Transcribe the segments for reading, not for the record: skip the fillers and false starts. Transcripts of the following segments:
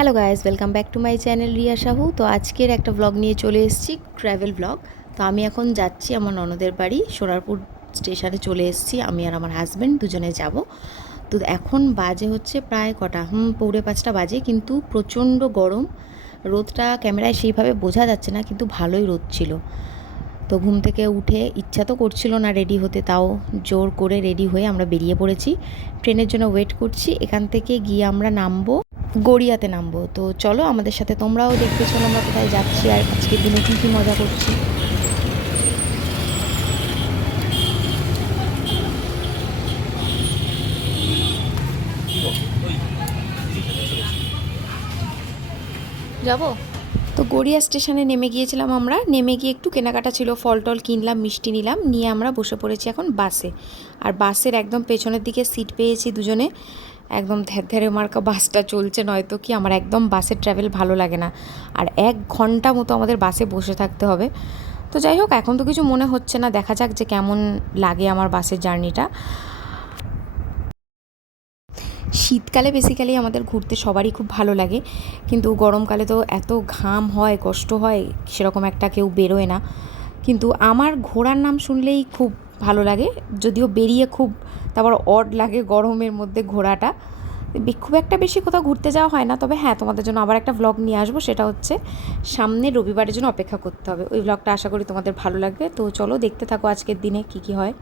Hello guys, welcome back to my channel Riya Sahu. তো আজকের একটা ব্লগ নিয়ে চলে এসেছি, ট্র্যাভেল ব্লগ। তো আমি এখন যাচ্ছি আমার ননদের বাড়ি, সোনারপুর স্টেশনে চলে এসেছি। আমি আর আমার হাজব্যান্ড দুজনে যাব। তো এখন বাজে হচ্ছে প্রায় কটা, 4:45 বাজে, কিন্তু প্রচণ্ড গরম। রোদটা ক্যামেরায় সেইভাবে বোঝা যাচ্ছে না, কিন্তু ভালোই রোদ ছিল। তো ঘুম থেকে উঠে ইচ্ছা তো করছিল না রেডি হতে, তাও জোর করে রেডি হয়ে আমরা বেরিয়ে পড়েছি। ট্রেনের জন্য ওয়েট করছি। এখান থেকে গিয়ে আমরা নামবো, গড়িয়াতে নামবো। তো চলো আমাদের সাথে, তোমরাও দেখতে চলো আমরা কোথায় যাচ্ছি আর আজকের দিনে কী কী মজা করছি। যাবো। তো গড়িয়া স্টেশনে নেমে গিয়েছিলাম আমরা। নেমে গিয়ে একটু কেনাকাটা ছিল, ফল টল কিনলাম, মিষ্টি নিলাম, নিয়ে আমরা বসে পড়েছি এখন বাসে। আর বাসের একদম পেছনের দিকে সিট পেয়েছি দুজনে। একদম ধেরে মার্কা বাসটা চলছে, নয়তো কি আমার একদম বাসের ট্রাভেল ভালো লাগে না। আর 1 ঘন্টা মতো আমাদের বাসে বসে থাকতে হবে। তো যাই হোক, এখন তো কিছু মনে হচ্ছে না, দেখা যাক যে কেমন লাগে আমার বাসের জার্নিটা। শীতকালে বেসিক্যালি আমাদের ঘুরতে সবারই খুব ভালো লাগে, কিন্তু গরমকালে তো এত ঘাম হয়, কষ্ট হয়, সেরকম একটা কেউ বেরোয় না। কিন্তু আমার ঘোরার নাম শুনলেই খুব ভালো লাগে, যদিও বেরিয়ে খুব তারপর অড লাগে গরমের মধ্যে ঘোরাটা। খুব একটা বেশি কোথাও ঘুরতে যাওয়া হয় না। তবে হ্যাঁ, তোমাদের জন্য আবার একটা ভ্লগ নিয়ে আসবো, সেটা হচ্ছে সামনের রবিবারের জন্য অপেক্ষা করতে হবে। ওই ভ্লগটা আশা করি তোমাদের ভালো লাগবে। তো চলো দেখতে থাকো আজকের দিনে কী কী হয়।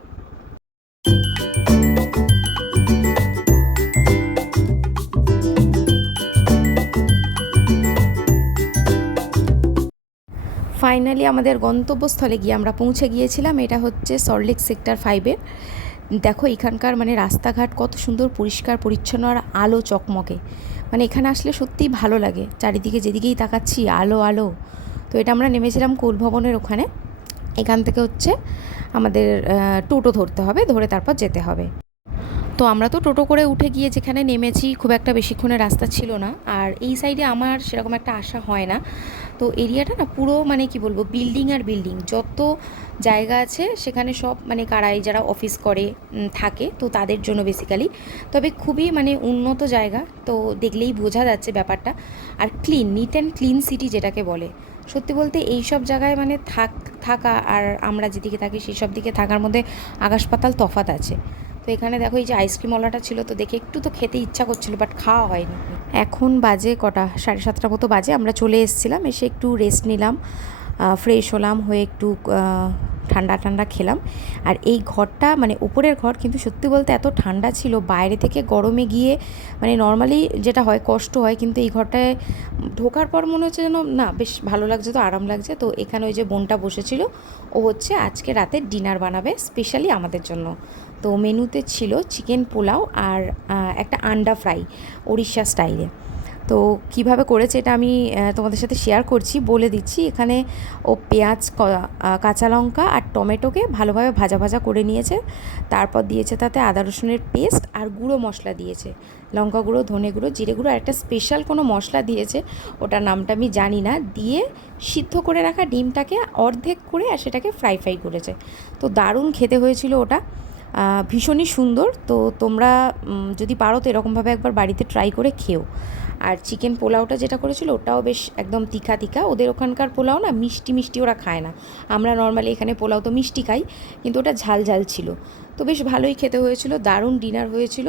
ফাইনালি আমাদের গন্তব্যস্থলে গিয়ে আমরা পৌঁছে গিয়েছিলাম। এটা হচ্ছে সল্টলেক সেক্টর 5-এর। দেখো এখানকার মানে রাস্তাঘাট কত সুন্দর পরিষ্কার পরিচ্ছন্ন আর আলো চকমকে। মানে এখানে আসলে সত্যিই ভালো লাগে, চারিদিকে যেদিকেই তাকাচ্ছি আলো আলো। তো এটা আমরা নেমেছিলাম কোল ভবনের ওখানে। এখান থেকে হচ্ছে আমাদের টোটো ধরতে হবে, ধরে তারপর যেতে হবে। তো আমরা তো টোটো করে উঠে গিয়ে যেখানে নেমেছি, খুব একটা বেশিক্ষণের রাস্তা ছিল না। আর এই সাইডে আমার সেরকম একটা আশা হয় না। তো এরিয়াটা না পুরো মানে কি বলবো, বিল্ডিং আর বিল্ডিং, যত জায়গা আছে সেখানে সব মানে কারাই যারা অফিস করে থাকে, তো তাদের জন্য বেসিক্যালি। তবে খুবই মানে উন্নত জায়গা, তো দেখলেই বোঝা যাচ্ছে ব্যাপারটা। আর clean, neat and clean city যেটাকে বলে। সত্যি বলতে এই সব জায়গায় মানে থাকা আর আমরা যেদিকে থাকি সেই সব দিকে থাকার মধ্যে আকাশ পাতাল তফাৎ আছে। তো এখানে দেখো এই যে আইসক্রিমওয়ালাটা ছিল, তো দেখে একটু তো খেতে ইচ্ছা করছিল, বাট খাওয়া হয়নি। এখন বাজে কটা, 7:30 মতো বাজে। আমরা চলে এসেছিলাম, এসে একটু রেস্ট নিলাম, ফ্রেশ হলাম, হয়ে একটু ঠান্ডা ঠান্ডা খেলাম। আর এই ঘরটা মানে উপরের ঘর, কিন্তু সত্যি বলতে এত ঠান্ডা ছিল, বাইরে থেকে গরমে গিয়ে মানে নর্মালি যেটা হয় কষ্ট হয়, কিন্তু এই ঘরটায় ঢোকার পর মনে হচ্ছে যেন না, বেশ ভালো লাগছে, তো আরাম লাগছে। তো এখানে ওই যে বোনটা বসেছিল, ও হচ্ছে আজকে রাতে ডিনার বানাবে স্পেশালি আমাদের জন্য। তো মেনুতে ছিল চিকেন পোলাও আর একটা আন্ডা ফ্রাই উড়িষ্যা স্টাইলে। তো কিভাবে করেছে এটা আমি তোমাদের সাথে শেয়ার করছি, বলে দিচ্ছি। এখানে ও পেঁয়াজ, কাঁচা লঙ্কা আর টমেটোকে ভালোভাবে ভাজা ভাজা করে নিয়েছে। তারপর দিয়েছে তাতে আদা রসুনের পেস্ট আর গুঁড়ো মশলা দিয়েছে, লঙ্কা গুঁড়ো, ধনে গুঁড়ো, জিরে গুঁড়ো, আর একটা স্পেশাল কোনো মশলা দিয়েছে, ওটার নামটা আমি জানি না। দিয়ে সিদ্ধ করে রাখা ডিমটাকে অর্ধেক করে আর সেটাকে ফ্রাই করেছে। তো দারুণ খেতে হয়েছিল ওটা, ভীষণই সুন্দর। তো তোমরা যদি পারো তো এরকমভাবে একবার বাড়িতে ট্রাই করে খেও। আর চিকেন পোলাওটা যেটা করেছিল ওটাও বেশ একদম তিখা তিখা। ওদের ওখানকার পোলাও না মিষ্টি মিষ্টি ওরা খায় না, আমরা নর্মালি এখানে পোলাও তো মিষ্টি খাই, কিন্তু ওটা ঝাল ঝাল ছিল। তো বেশ ভালোই খেতে হয়েছিল, দারুণ ডিনার হয়েছিল।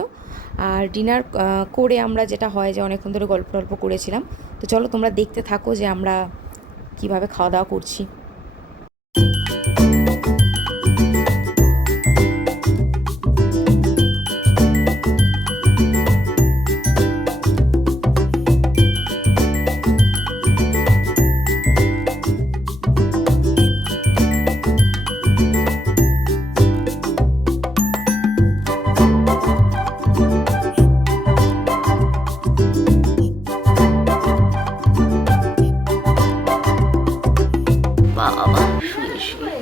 আর ডিনার করে আমরা যেটা হয় যে অনেকক্ষণ ধরে গল্প টল্প করেছিলাম। তো চলো তোমরা দেখতে থাকো যে আমরা কিভাবে খাওয়া দাওয়া করছি। বাবা শুয়ে শুয়ে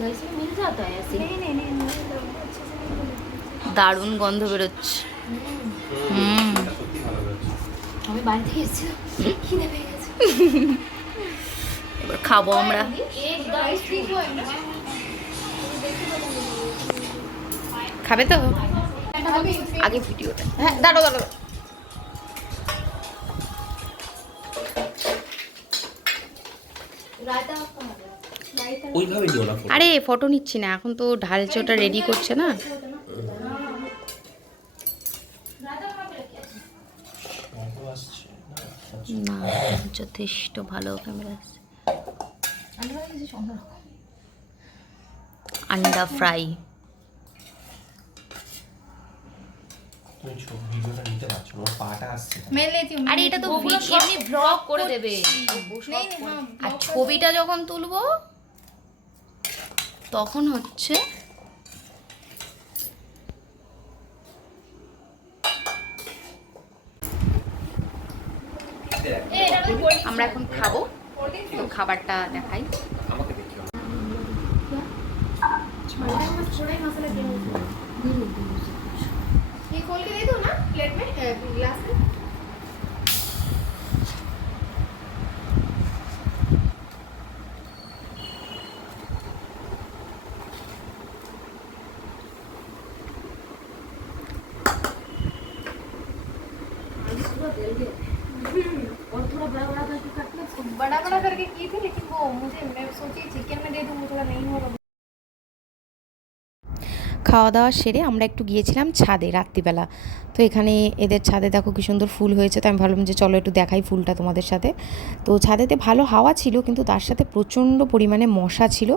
দারুণ গন্ধ বেরোচ্ছে। আমি বাইরে থেকে এসেছিলাম, খিদে পেয়ে গেছে, এবার খাবো আমরা। খাবে তো আগে ভিডিওটা, হ্যাঁ দাঁড়ো দাঁড়ো। ওইভাবে নিও না photo। আরে ফটো নিচ্ছি না, এখন তো ঢালছে, ওটা রেডি করছে না। Shadow আসছে না না? যথেষ্ট ভালো ক্যামেরা আছে। আন্ডা ফ্রাই। তুমি ভিডিওটা নিতে পারছো না, ওর পাটা আসছে না। আরে এটা তো এমনি ব্লগ করে দেবে, আর ছবিটা যখন তুলবো তখন হচ্ছে আমরা এখন খাবো, তো খাবারটা দেখাই। আমাকে দেখিও না। ये खोल के दे दो ना प्लेट में गिलास में। और थोड़ा बड़ा बड़ा करके काटना, बड़ा बड़ा करके की थी, लेकिन वो मुझे मैं सोची चिकन में दे दूँ, थोड़ा नहीं हो रहा। খাওয়া দাওয়া সেরে আমরা একটু গিয়েছিলাম ছাদে রাত্রিবেলা। তো এখানে এদের ছাদে দেখো কি সুন্দর ফুল হয়েছে, তো আমি ভাবলাম যে চলো একটু দেখাই ফুলটা তোমাদের সাথে। তো ছাদেতে ভালো হাওয়া ছিল, কিন্তু তার সাথে প্রচণ্ড পরিমাণে মশা ছিল।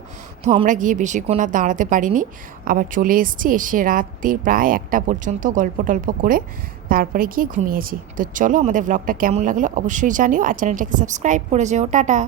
তো আমরা গিয়ে বেশিক্ষণ আর দাঁড়াতে পারিনি, আবার চলে এসেছি। এসে রাত্রির প্রায় 1টা পর্যন্ত গল্প টল্প করে তারপরে গিয়ে ঘুমিয়েছি। তো চলো আমাদের ব্লগটা কেমন লাগলো অবশ্যই জানিও, আর চ্যানেলটাকে সাবস্ক্রাইব করে যেও। টাটা।